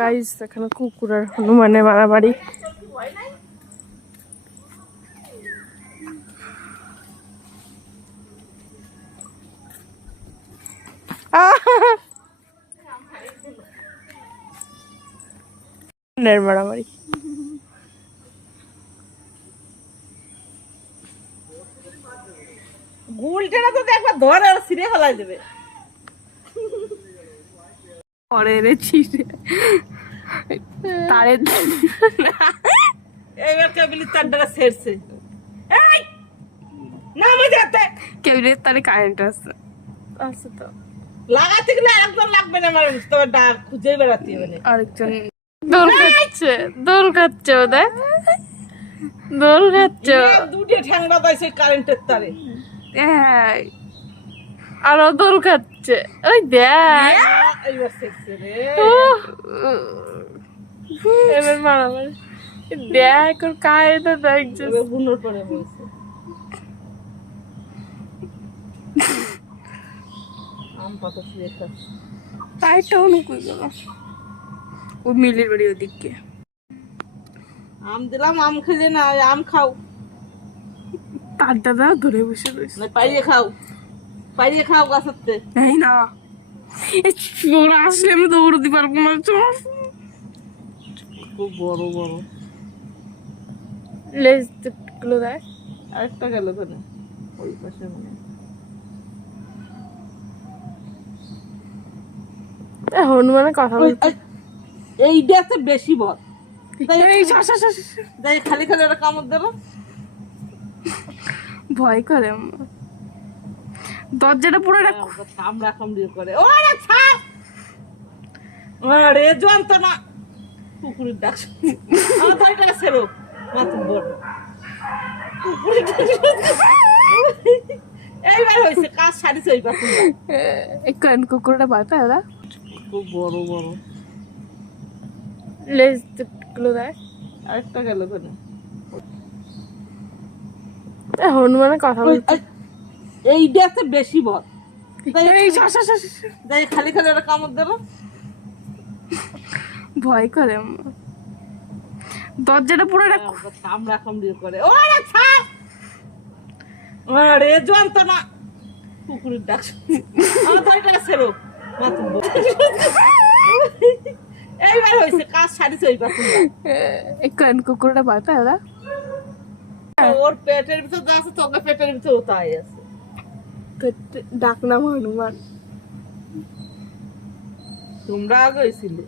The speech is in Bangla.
গাইস এখানে কুকুর আর হনুমানের মারামারি। মারামারি গুলটা না তো একবার ধরে আর ছিঁড়ে ফেলাই দেবে। পরে এনেছিস তারে এইবার কেবিলের তারটা ছেড়ছে। এই নামে যেতে কেবিলের তারে কারেন্ট আছে আছে তো লাগাতে গেলে একদম লাগবে না মানুষ, তবে ডাক খুঁজে বেড়াতে হবে। আরেকজন দোল খাচ্ছে ওদের দোল খাচ্ছে দুটো ঠ্যাং বাঁধাইছে কারেন্টের তারে। আরো দোল খাচ্ছে ওই দেখ এইবার ছেড়ছে রে। এবার মারামারি দেখ ওর কায়দা দেখছে বুনোর পরে বলছে আম পাতা ছিঁড়ে খাচ্ছে। তাইটাও নুকুই গেল ও মিলির বাড়ি ওদিকে। আম দিলাম, আম খেলে না, আম খাও। তার দাদা ধরে বসে রয়েছে। পাইয়ে খাও, পাইয়ে খাও গাছতে। এই না ওরা আসলে আমি দৌড় দিতে পারবো না। খুব বড় বড় লেজ গুলো দেখ আরেকটা গেল ওখানে ওই পাশে মনে হনুমানের কথা বলতে এইটাতে বেশি বল। এই খালি খালি ওরা কামড় দেবো, ভয় করে দরজাটা পুরো কামড়া কামড়ি করে। ওরে ছাড়, আরে যন্ত্রণা। কুকুরের ডাক আমার দরজা ছেড়ো, মাথা বড় এইবার হয়েছে কাজ সারিছে। ওই পাখি কুকুরটা ভয় পায় ওরা। খুব বড় বড় লেজ গুলো দেখ আরেকটা গেল ওখানে হনুমানের কথা বলতে এইটাতে বেশি বল। খালি খালি ওরা কামড় দেবো, ভয় করে দরজাটা পুরো কামড়া কামড়ি করে। ওরে ছাড়, আরে যন্ত্রণা। কুকুরের ডাক আমার দরজা ছেড়ো, মাথা বড় এইবার হয়েছে কাজ সারিছে। ওই পাখি কুকুরটা ভয় পায় ওরা। ওর পেটের ভিতর যা আছে তোকে পেটের ভিতর তাই আছে। ডাক নাম হনুমান। তোমরা আগে ছিলে